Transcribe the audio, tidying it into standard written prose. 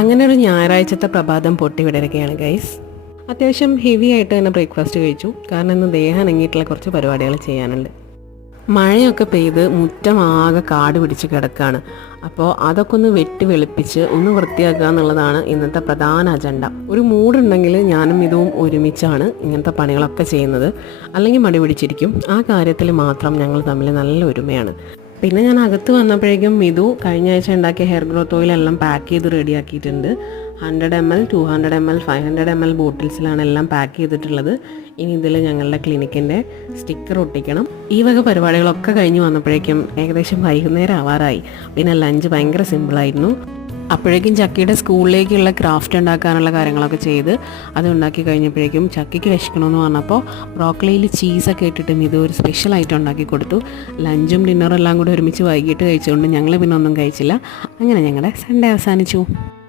അങ്ങനെ ഒരു ഞായറാഴ്ചത്തെ പ്രഭാതം പൊട്ടി വിടരുകയാണ് ഗൈസ്. അത്യാവശ്യം ഹെവി ആയിട്ട് തന്നെ ബ്രേക്ക്ഫാസ്റ്റ് കഴിച്ചു. കാരണം ഇന്ന് ദേഹം അനങ്ങിയിട്ടുള്ള കുറച്ച് പരിപാടികൾ ചെയ്യാനുണ്ട്. മഴയൊക്കെ പെയ്ത് മുറ്റമാകെ കാട് പിടിച്ച് കിടക്കുകയാണ്. അപ്പോൾ അതൊക്കെ ഒന്ന് വെട്ടി വെളുപ്പിച്ച് ഒന്ന് വൃത്തിയാക്കുക എന്നുള്ളതാണ് ഇന്നത്തെ പ്രധാന അജണ്ട. ഒരു മൂടുണ്ടെങ്കിൽ ഞാനും ഇതും ഒരുമിച്ചാണ് ഇങ്ങനത്തെ പണികളൊക്കെ ചെയ്യുന്നത്. അല്ലെങ്കിൽ മടി പിടിച്ചിരിക്കും. ആ കാര്യത്തിൽ മാത്രം ഞങ്ങൾ തമ്മിൽ നല്ല ഒരുമയാണ്. പിന്നെ ഞാൻ അകത്ത് വന്നപ്പോഴേക്കും മിതു കഴിഞ്ഞ ആഴ്ച ഉണ്ടാക്കിയ ഹെയർ ഗ്രോത്ത് ഓയിലെല്ലാം പാക്ക് ചെയ്ത് റെഡിയാക്കിയിട്ടുണ്ട്. 100 ml 200 ml 500 ml ബോട്ടിൽസിലാണ് എല്ലാം പാക്ക് ചെയ്തിട്ടുള്ളത്. ഇനി ഇതിൽ ഞങ്ങളുടെ ക്ലിനിക്കിൻ്റെ സ്റ്റിക്കർ ഒട്ടിക്കണം. ഈ വക പരിപാടികളൊക്കെ കഴിഞ്ഞ് വന്നപ്പോഴേക്കും ഏകദേശം വൈകുന്നേരം ആവാറായി. പിന്നെ ലഞ്ച് ഭയങ്കര സിമ്പിളായിരുന്നു. അപ്പോഴേക്കും ചക്കിയുടെ സ്കൂളിലേക്കുള്ള ക്രാഫ്റ്റ് ഉണ്ടാക്കാനുള്ള കാര്യങ്ങളൊക്കെ ചെയ്ത് അത് ഉണ്ടാക്കി കഴിഞ്ഞപ്പോഴേക്കും ചക്കിക്ക് വിശക്കണമെന്ന് പറഞ്ഞപ്പോൾ ബ്രോക്കലിയിൽ ചീസൊക്കെ ഇട്ടിട്ട് ഇതൊരു സ്പെഷ്യൽ ഐറ്റം ഉണ്ടാക്കി കൊടുത്തു. ലഞ്ചും ഡിന്നറും എല്ലാം കൂടി ഒരുമിച്ച് വൈകിട്ട് കഴിച്ചുകൊണ്ട് ഞങ്ങൾ പിന്നെ ഒന്നും കഴിച്ചില്ല. അങ്ങനെ ഞങ്ങളുടെ സൺഡേ അവസാനിച്ചു.